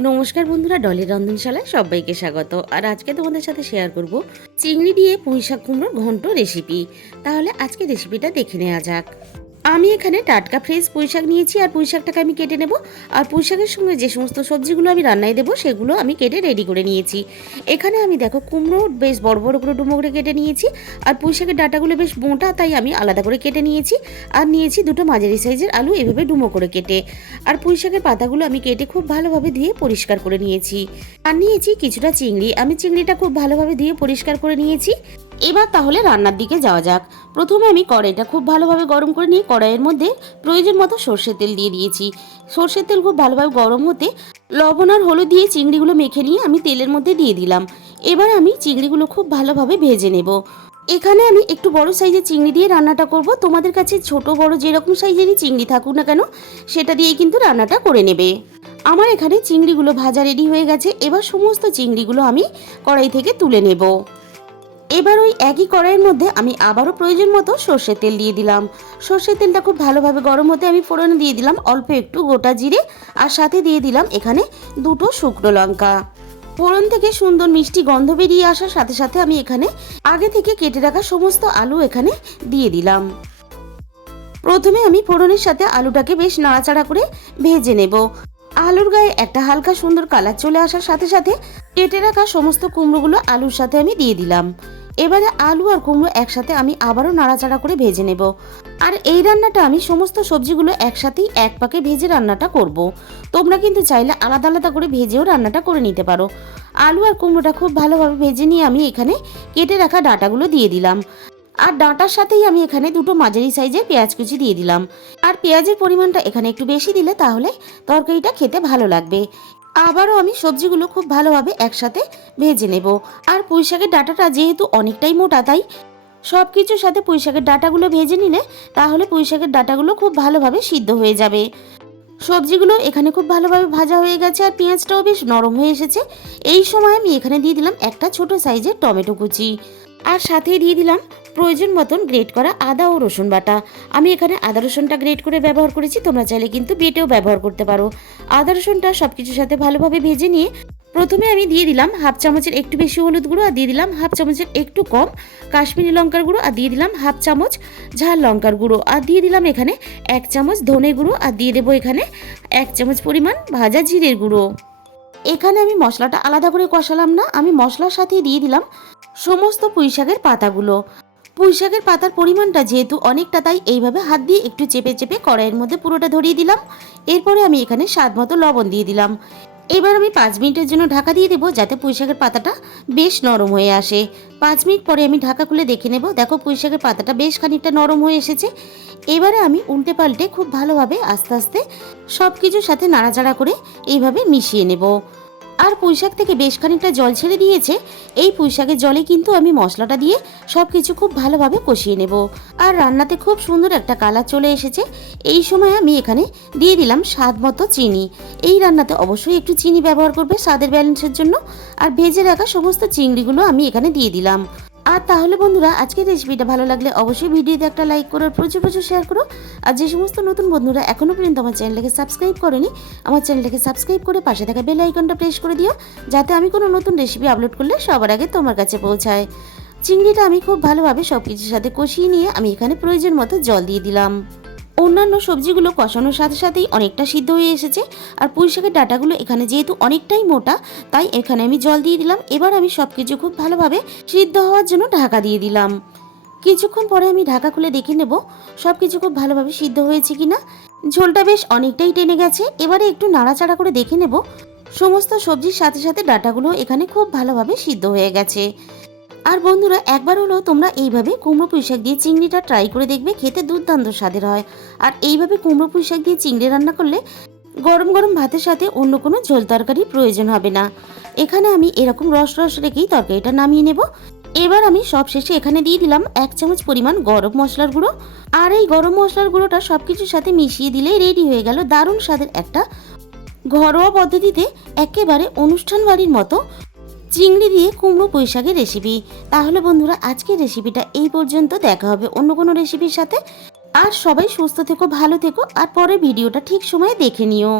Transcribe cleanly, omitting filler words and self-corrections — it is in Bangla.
নমস্কার বন্ধুরা, ডলির রন্ধনশালায় সবাইকে স্বাগত। আর আজকে তোমাদের সাথে শেয়ার করব চিংড়ি দিয়ে পুঁইশাক কুমড়োর ঘন্ট রেসিপি। তাহলে আজকে রেসিপিটা দেখে নেওয়া যাক। আমি এখানে টাটকা ফ্রেশ পুঁইশাক নিয়েছি, আর পুঁইশাকটাকে আমি কেটে নেব। আর পুঁইশাকের সঙ্গে যে সমস্ত সবজিগুলো আমি রান্নায় দেবো সেগুলো আমি কেটে রেডি করে নিয়েছি। এখানে আমি দেখো কুমড়ো বেশ বড় বড় করে ডুমো করে কেটে নিয়েছি, আর পুঁইশাকের ডাঁটাগুলো বেশ মোটা, তাই আমি আলাদা করে কেটে নিয়েছি। আর নিয়েছি দুটো মাঝারি সাইজের আলু, এভাবে ডুমো করে কেটে। আর পুঁইশাকের পাতাগুলো আমি কেটে খুব ভালোভাবে ধুয়ে পরিষ্কার করে নিয়েছি। আর নিয়েছি কিছুটা চিংড়ি, আমি চিংড়িটা খুব ভালোভাবে ধুয়ে পরিষ্কার করে নিয়েছি। এবার তাহলে রান্নার দিকে যাওয়া যাক। প্রথমে আমি কড়াইটা খুব ভালোভাবে গরম করে নিয়ে কড়াইয়ের মধ্যে প্রয়োজন মতো সর্ষের তেল দিয়ে দিয়েছি। সর্ষের তেল খুব ভালোভাবে গরম হতে লবণ আর হলুদ দিয়ে চিংড়িগুলো মেখে নিয়ে আমি তেলের মধ্যে দিয়ে দিলাম। এবার আমি চিংড়িগুলো খুব ভালোভাবে ভেজে নেব। এখানে আমি একটু বড় সাইজের চিংড়ি দিয়ে রান্নাটা করব। তোমাদের কাছে ছোট বড় যেরকম সাইজেরই চিংড়ি থাকুক না কেন, সেটা দিয়েই কিন্তু রান্নাটা করে নেবে। আমার এখানে চিংড়িগুলো ভাজা রেডি হয়ে গেছে। এবার সমস্ত চিংড়িগুলো আমি কড়াই থেকে তুলে নেব। এবার ওই একই কড়াইয়ের মধ্যে আমি আবারও প্রয়োজন মতো সর্ষের তেল দিয়ে দিলাম। সর্ষের তেলটা খুব ভালোভাবে গরম হতে আমি ফোড়নে দিয়ে দিলাম অল্প একটু গোটা জিরে, আর সাথে দিয়ে দিলাম এখানে দুটো শুকনো লঙ্কা। ফোড়ন থেকে সুন্দর মিষ্টি গন্ধ বেরিয়ে আসার সাথে সাথে আমি এখানে আগে থেকে কেটে রাখা সমস্ত আলু এখানে দিয়ে দিলাম। প্রথমে আমি ফোড়নের সাথে আলুটাকে বেশ নাড়াচাড়া করে ভেজে নেব। আলুর গায়ে একটা হালকা সুন্দর কালার চলে আসার সাথে সাথে কেটে রাখা সমস্ত কুমড়োগুলো আলুর সাথে আমি দিয়ে দিলাম। এবারে আলু আর কুমড়ো একসাথে আমি আবারও নাড়াচাড়া করে ভেজে নেব। আর এই রান্নাটা আমি সমস্ত সবজিগুলো একসাথেই এক পাকে ভেজে রান্নাটা করব। তোমরা কিন্তু চাইলে আলাদা আলাদা করে ভেজেও রান্নাটা করে নিতে পারো। আলু আর কুমড়োটা খুব ভালোভাবে ভেজে নিয়ে আমি এখানে কেটে রাখা ডাঁটাগুলো দিয়ে দিলাম। আর ডাঁটার সাথেই আমি এখানে দুটো মাঝারি সাইজের পেঁয়াজ কুচি দিয়ে দিলাম। আর পেঁয়াজের পরিমাণটা এখানে একটু বেশি দিলে তাহলে তরকারিটা খেতে ভালো লাগবে। আবারও আমি সবজিগুলো খুব ভালোভাবে একসাথে ভেজে নেব। আর পুঁইশাকের ডাঁটাটা যেহেতু অনেকটাই মোটা, তাই সব কিছুর সাথে পুঁইশাকের ডাঁটাগুলো ভেজে নিলে তাহলে পুঁইশাকের ডাঁটাগুলো খুব ভালোভাবে সিদ্ধ হয়ে যাবে। সবজিগুলো এখানে খুব ভালোভাবে ভাজা হয়ে গেছে, আর পেঁয়াজটাও বেশ নরম হয়ে এসেছে। এই সময় আমি এখানে দিয়ে দিলাম একটা ছোট সাইজের টমেটো কুচি, আর সাথেই দিয়ে দিলাম প্রয়োজন মতন গ্রেট করা আদা ও রসুন বাটা। আমি এখানে আদা রসুনটা গ্রেট করে ব্যবহার করেছি, তোমরা চাইলে কিন্তু বেটেও ব্যবহার করতে পারো। আদা রসুনটা সব কিছুর সাথে ভালোভাবে ভেজে নিয়ে প্রথমে আমি দিয়ে দিলাম হাফ চামচের একটু বেশি হলুদ গুঁড়ো, আর দিয়ে দিলাম হাফ চামচের একটু কম কাশ্মীরি লঙ্কার গুঁড়ো, আর দিয়ে দিলাম হাফ চামচ ঝাল লঙ্কার গুঁড়ো, আর দিয়ে দিলাম এখানে এক চামচ ধনে গুঁড়ো, আর দিয়ে দেবো এখানে এক চামচ পরিমাণ ভাজা জিরের গুঁড়ো। এখানে আমি মশলাটা আলাদা করে কষালাম না, আমি মশলার সাথেই দিয়ে দিলাম সমস্ত পুঁইশাকের পাতাগুলো। পুঁইশাকের পাতার পরিমাণটা যেহেতু অনেকটা, তাই এইভাবে হাত দিয়ে একটু চেপে চেপে কড়াইয়ের মধ্যে পুরোটা ধরিয়ে দিলাম। এরপরে আমি এখানে স্বাদ মতো লবণ দিয়ে দিলাম। এবার আমি 5 মিনিটের জন্য ঢাকা দিয়ে দেবো, যাতে পুঁইশাকের পাতাটা বেশ নরম হয়ে আসে। 5 মিনিট পরে আমি ঢাকা খুলে দেখে নেব। দেখো পুঁইশাকের পাতাটা বেশ খানিকটা নরম হয়ে এসেছে। এবারে আমি উল্টে পাল্টে খুব ভালোভাবে আস্তে আস্তে সব কিছুর সাথে নাড়াচাড়া করে এইভাবে মিশিয়ে নেব। আর পুঁইশাক থেকে বেশ খানিকটা জল ছেড়ে দিয়েছে। এই পুঁইশাকের জলে কিন্তু আমি মশলাটা দিয়ে সব কিছু খুব ভালোভাবে কষিয়ে নেব। আর রান্নাতে খুব সুন্দর একটা কালার চলে এসেছে। এই সময় আমি এখানে দিয়ে দিলাম স্বাদ মতো চিনি। এই রান্নাতে অবশ্যই একটু চিনি ব্যবহার করবে স্বাদের ব্যালেন্সের জন্য। আর ভেজে রাখা সমস্ত চিংড়িগুলো আমি এখানে দিয়ে দিলাম। আর তাহলে বন্ধুরা, আজকের রেসিপিটা ভালো লাগলে অবশ্যই ভিডিওতে একটা লাইক করো, প্রচুর প্রচুর শেয়ার করো। আর যে সমস্ত নতুন বন্ধুরা এখনও পর্যন্ত আমার চ্যানেলটাকে সাবস্ক্রাইব করেনি, আমার চ্যানেলটাকে সাবস্ক্রাইব করে পাশে থাকা বেল আইকনটা প্রেস করে দিও, যাতে আমি কোনো নতুন রেসিপি আপলোড করলে সবার আগে তোমার কাছে পৌঁছায়। চিংড়িটা আমি খুব ভালোভাবে সব কিছুর সাথে কষিয়ে নিয়ে আমি এখানে প্রয়োজন মতো জল দিয়ে দিলাম। অন্যান্য সবজিগুলো কষানোর সাথে সাথেই অনেকটা সিদ্ধ হয়ে এসেছে। আর পুঁইশাকের ডাঁটাগুলো এখানে যেহেতু অনেকটাই মোটা, তাই এখানে আমি জল দিয়ে দিলাম। এবার আমি সব কিছু খুব ভালোভাবে সিদ্ধ হওয়ার জন্য ঢাকা দিয়ে দিলাম। কিছুক্ষণ পরে আমি ঢাকা খুলে দেখে নেব সব কিছু খুব ভালোভাবে সিদ্ধ হয়েছে কিনা। ঝোলটা বেশ অনেকটাই টেনে গেছে। এবারে একটু নাড়াচাড়া করে দেখে নেব সমস্ত সবজির সাথে সাথে ডাঁটাগুলো এখানে খুব ভালোভাবে সিদ্ধ হয়ে গেছে। আর বন্ধুরা, একবার হলেও তোমরা এইভাবে কুমড়ো পুঁইশাক দিয়ে চিংড়িটা ট্রাই করে দেখবে, খেতে দুর্দান্ত স্বাদের হয়। আর এইভাবে কুমড়ো পুঁইশাক দিয়ে চিংড়ি রান্না করলে গরম গরম ভাতের সাথে অন্য কোনো ঝোল তরকারির প্রয়োজন হবে না। এখানে আমি এরকম রস রস রেখেই তরকারিটা নামিয়ে নেব। এবার আমি সব শেষে এখানে দিয়ে দিলাম 1 চামচ পরিমাণ গরম মশলার গুঁড়ো। আর এই গরম মশলার গুঁড়োটা সব কিছুর সাথে মিশিয়ে দিলেই রেডি হয়ে গেল দারুণ স্বাদের একটা ঘরোয়া পদ্ধতিতে একেবারে অনুষ্ঠান বাড়ির মতো চিংড়ি দিয়ে কুমড়ো পুঁইশাকের রেসিপি। তাহলে বন্ধুরা, আজকের রেসিপিটা এই পর্যন্ত। দেখা হবে অন্য কোনো রেসিপির সাথে। আর সবাই সুস্থ থেকো, ভালো থেকো, আর পরে ভিডিওটা ঠিক সময়ে দেখে নিও।